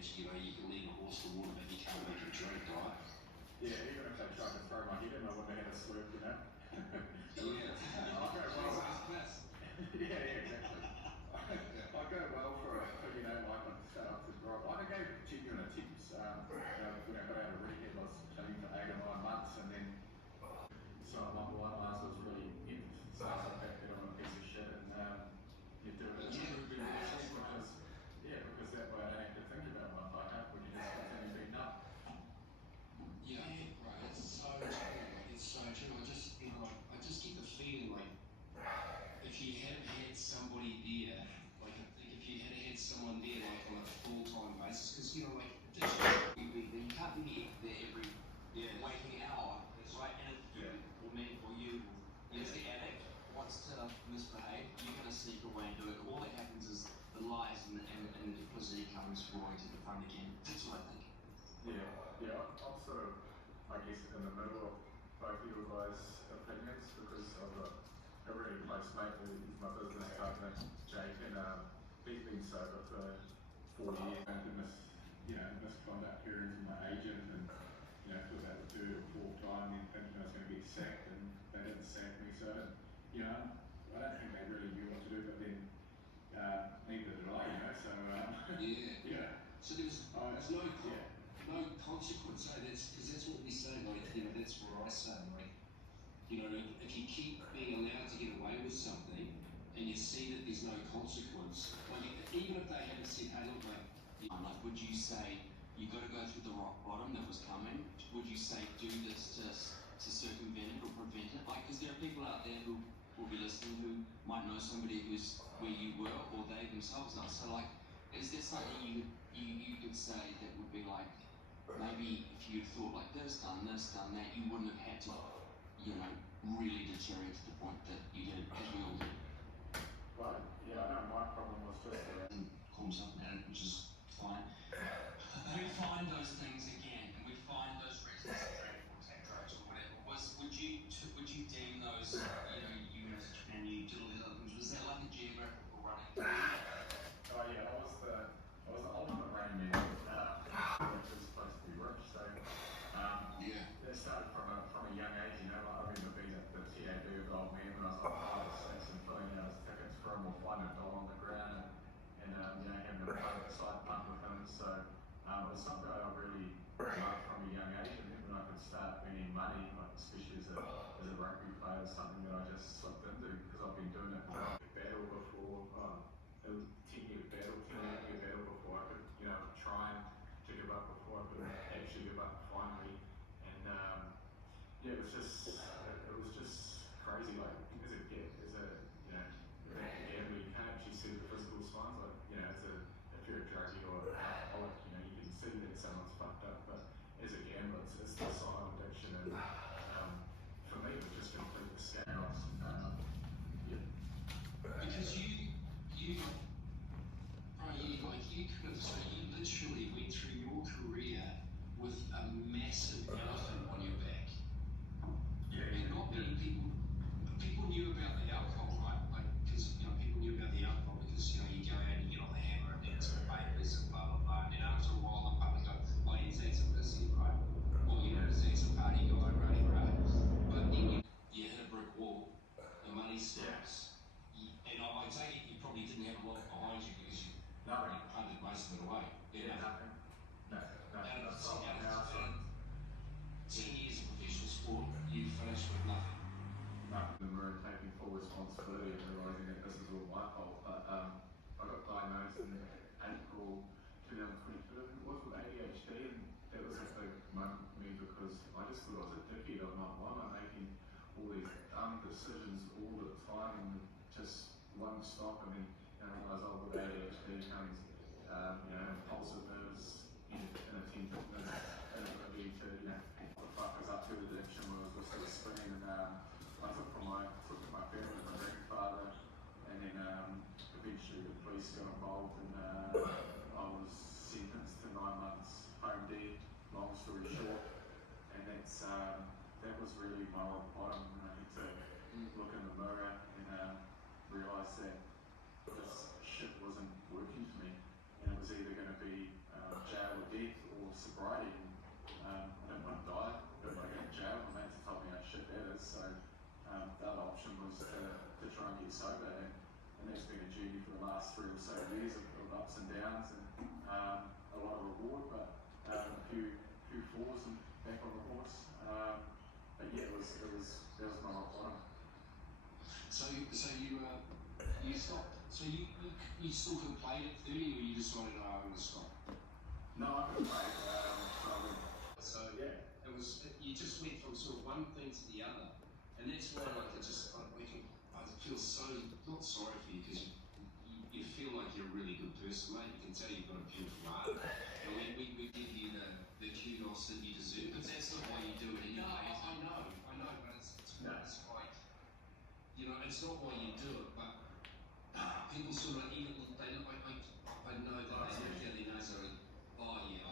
adage, you know, you can lead a horse to water, but you can't make him drink, right? Yeah, even if they tried to throw my head in, I wouldn't have had a slurp, you know? Yeah. I'll go well. Yeah, exactly. I'll go well for you know, like I set up to drive. I gave genuine attempts. When I got out of rehab, I was clean for 8 or 9 months, and then so my blood mass was really empty. So I was back there on a piece of shit, and you do it because that way I don't have to think about my fuck up when you just continue being numb. Yeah, right. It's so true. It's so true. I just, you know, I just get the feeling like if you hadn't had somebody there, like I think if you had had someone there like on a full-time basis, because you know, like you can't be there every waking hour, right? And if you or me or you, as the addict wants to misbehave, you're going to sneak away and do it. All that happens is the lies and the duplicity comes roaring to the front again. That's what I think. Yeah. I'm sort of, I guess, in the middle of both of your guys' opinions because I've got a really close mate who's my business partner, Jake, and he's been sober for 4 years. And misconduct hearings with my agent, and for about the third or fourth time, then thinking I was going to get sacked, and they didn't sack me. So, I don't think they really knew what to do, but then neither did I. So So there's no consequence. That's what we say. Like, that's what I say. Like, if you keep being allowed to get away with something, and you see that there's no consequence, like even if they haven't said, "Hey, look, like, would you say you got to go through the rock bottom that was coming? Would you say do this to circumvent it or prevent it?" Like, because there are people out there who will be listening who might know somebody who's where you were, or they themselves are. So, like, is there something you could say that would be like, maybe if you thought like this, done that, you wouldn't have had to, really deteriorate to the point that you did, as we all did? Well, I know my problem was just and call himself an addict, which is fine. We find those things again, and we find those reasons to drink or take drugs or whatever. Would you deem those, and you did all these other things, was that like a geographical running? Oh yeah, I was the ultimate rain man, which was supposed to be rich. So it started from a young age. I remember being at the TAB of the old man when I was like 5 or 6 and filling out his tickets for him, or finding a dollar on the ground and having a side punt with him. So it was something I really loved from a young age, and then when I could start earning money, like especially as a rugby player, was something that I just slipped into because I've been doing it for a battle before. It was 10-year battle before I could, trying to give up before I could actually give up finally. And it was just crazy. Like as a kid, you can't actually see the physical signs. Like if you're a druggie or an alcoholic, you can see that someone's fucked up. But as a gambler, it's the silent addiction, and for me, it was just complete chaos. Because you literally went through your career with a massive elephant on your back. And not many people knew about the alcohol, right? Like, because people knew about the alcohol because you go out and you get on the hammer and it's the papers and blah blah blah. And then after a while, the public go, "Oh, yeah, Zach's a pussy, right? Well, Zach's a party guy, right? But then you hit a brick wall, the money stops. And I take it you probably didn't have a lot behind you because you already punted most of it away. Nothing. No. 10 years of professional sport, you finished with nothing. Nothing. We're taking full responsibility and realising that this is all my fault. But I got diagnosed in April 2022, it was, with ADHD, and that was a big moment for me because I just thought I was a dickhead. I'm like, why am I making all these dumb decisions all the time and just won't stop? And then I realised, with ADHD comes impulsiveness, inattentiveness, inability to, what the fuck was up to addiction was sort of spinning. And I took my family, my grandfather, and then eventually the police got involved, and I was sentenced to 9 months home dead, long story short. And that was really my rock bottom, and I had to look in the mirror and realise that this shit wasn't working for me, and it was either going to be jail was to try and get sober, and that's been a journey for the last 3 or so years of ups and downs, and a lot of reward, but a few falls and back on the horse. But yeah, that was my rock bottom. So you stopped. So you still could have played at 30, or you decided, oh, I'm going to stop? No, I could have played. So yeah, you just went from sort of one thing to the other, and that's why like I feel so not sorry for you, because you feel like you're a really good person, mate. You can tell you've got a beautiful heart. And we give you the kudos that you deserve, but that's not why you do it anyway. I know, but it's like, you know, it's not why you do it, but people sort of even I know that they look at their nose and go, oh yeah,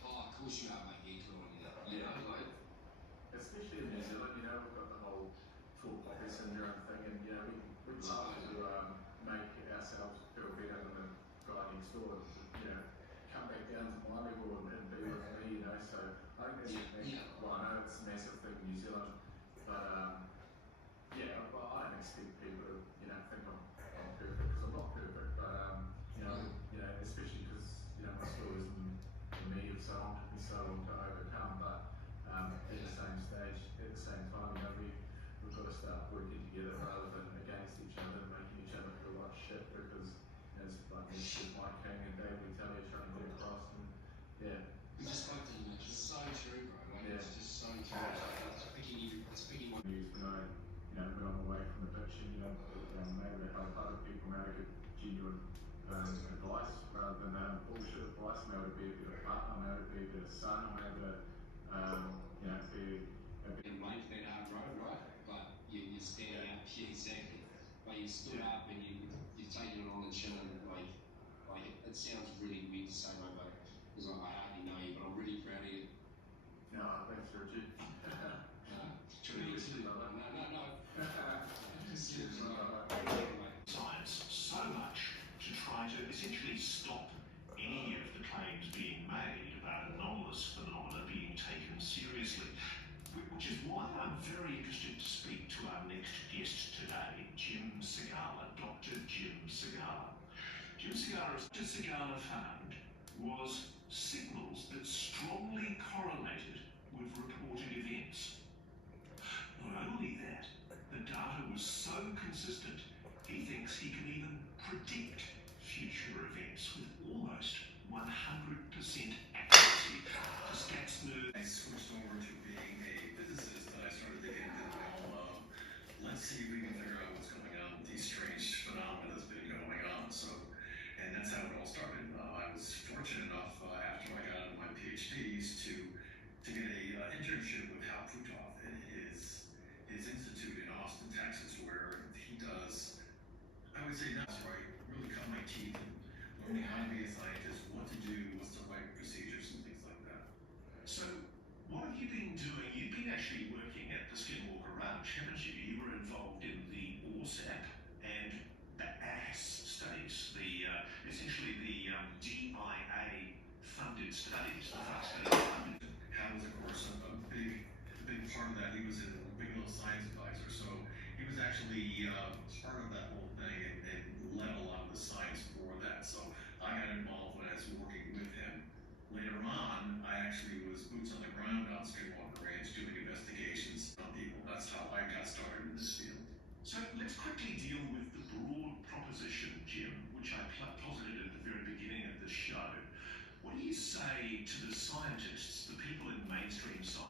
of course you are, mate. Yeah, good on you. You know, like. Especially in New Zealand, you know, we've got the whole tall poppy syndrome thing, and you know, we love to make ourselves feel better than the guy next door. You know, come back down to my level and be with me, you know. So I think that's massive. Well, I know it's a massive thing in New Zealand, but yeah, well, I don't expect people to, you know, think I'm perfect, because I'm not perfect, but you know, especially because you know my stories and me have took me so long to overcome, but. At the same stage, at the same time, you know, we've got to start working together rather than against each other, making each other feel like shit, because as like Mike King and David tell you, trying to get across, and yeah. We just spoke to him, it's so true, bro. Like, yeah. It's just so true. It's picking my news when I, you know, got away from addiction, you know, maybe to help other people, maybe give genuine advice rather than bullshit advice, maybe to be a better partner, maybe to be a better son, maybe to you know, in life that hard road, right? But you're standing up, exactly. But you stood up and you're taking it on the chin, and like it sounds really weird to say, mate, but because I hardly know you, but I'm really proud of you. No, thanks, Richard. Science so much to try to essentially stop any of the claims being made about anomalous phenomena being taken seriously, which is why I'm very interested to speak to our next guest today, Jim Segala, Dr. Jim Segala. Jim Segala found was signals that strongly correlated with reported events. Not only that, the data was so consistent, he thinks he can even predict future events with almost 100% accuracy. The stats nerd. I switched over to being a physicist, and I started thinking, well, let's see if we can figure out what's going on with these strange phenomena that's been going on. So, and that's how it all started. I was fortunate enough after I got out of my PhDs to get a internship with Hal Puthoff in his institute in Austin, Texas, where he does, I would say that's right, really cut my teeth in learning how to be a scientist, what to do, what's the right procedures and things like that. So, what have you been doing? You've been actually working at the Skinwalker Ranch, haven't you? You were involved in the ORSAP and the ASS studies, essentially the DIA-funded studies, the FAST studies funded. Hal was, of course, a big part of that. He was a big little science advisor, so he was actually part of that whole thing and led a lot of the science for that. So I got involved when I was working with him. Later on, I actually was boots on the ground on Skinwalker Ranch doing investigations on people. That's how I got started in this field. So let's quickly deal with the broad proposition, Jim, which I posited at the very beginning of the show. What do you say to the scientists